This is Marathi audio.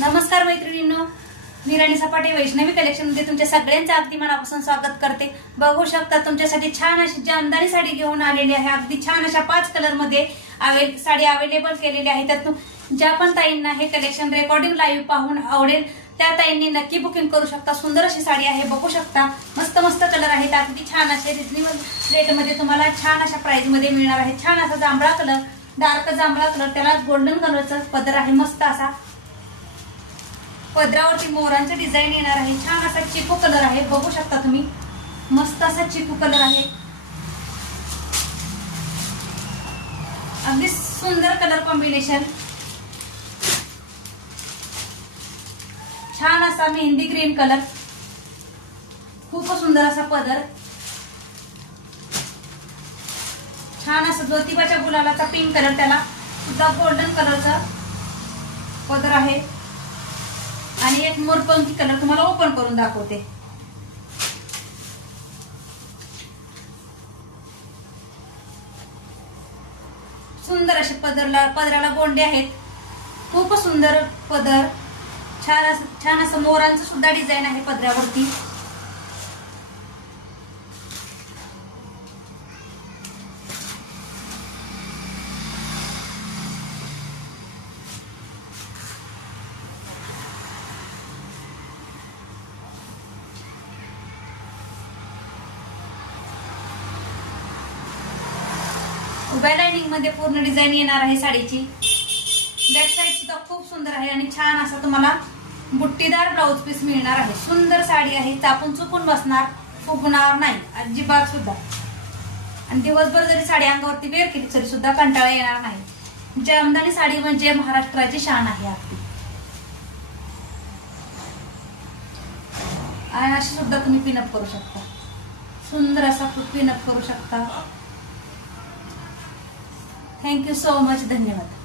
नमस्कार मैत्रिणींनो, मी राणी सपाटे वैष्णवी कलेक्शन मध्ये तुमच्या सगळ्यांचं अगदी मनापासून स्वागत करते। बघू शकता तुमच्यासाठी छान अशी जामदानी साडी घेऊन आलेली आहे। अगदी छान अशा 5 कलर मध्ये साडी अवेलेबल केलेली आहे। त्यातून ज्या पण ताईंना हे कलेक्शन रेकॉर्डिंग लाईव्ह पाहून आवडेल त्या ताईंनी नक्की बुकिंग करू शकता। सुंदर अशी साडी आहे, बघू शकता मस्त मस्त कलर आहेत। अगदी छान असे रिजनेबल रेट मध्ये तुम्हाला छान अशा प्राइस मध्ये मिळणार आहे। छान असा जांभळा कलर, डार्क जांभळा कलर, त्याला गोल्डन कलरचा पदर आहे। मस्त असा पदरावरती मोरांचं डिझाइन येणार आहे। छान असा चिकू कलर आहे, बघू शकता तुम्ही मस्त असा चिकू कलर आहे। अगदी सुंदर कलर कॉम्बिनेशन, छान असा मेहंदी ग्रीन कलर, खूप सुंदर असा पदर, छान असा ज्योतिबाच्या गुलालाचा पिंक कलर, त्याला सुद्धा गोल्डन कलरचा पदर आहे। आणि एक मोरपंखी कलर तुम्हाला ओपन करून दाखवते। सुंदर असे पदराला गोंडे आहेत, खूप सुंदर पदर, छान असं मोरांचं सुद्धा डिझाइन आहे पदरावरती। उभ्या लाइनिंग मध्ये पूर्ण डिझाइन येणार आहे साडीची। बॅक साइड सुद्धा खूप सुंदर आहे आणि छान असा तुम्हाला बुट्टीदार ब्लाउज पीस मिळणार आहे। सुंदर साडी आहे, चापून चुकून बसणार, फुगणार नाही अजिबात सुद्धा। आणि दिवसभर जरी साडी अंगावरती वेअर केली तरी सुद्धा कंटाळा येणार नाही। जामदानी साडी म्हणजे महाराष्ट्राची शान आहे आपली। आणि अशी सुद्धा तुम्ही पिनअप करू शकता, सुंदर असा पिनअप करू शकता। थँक्यू सो मच, धन्यवाद।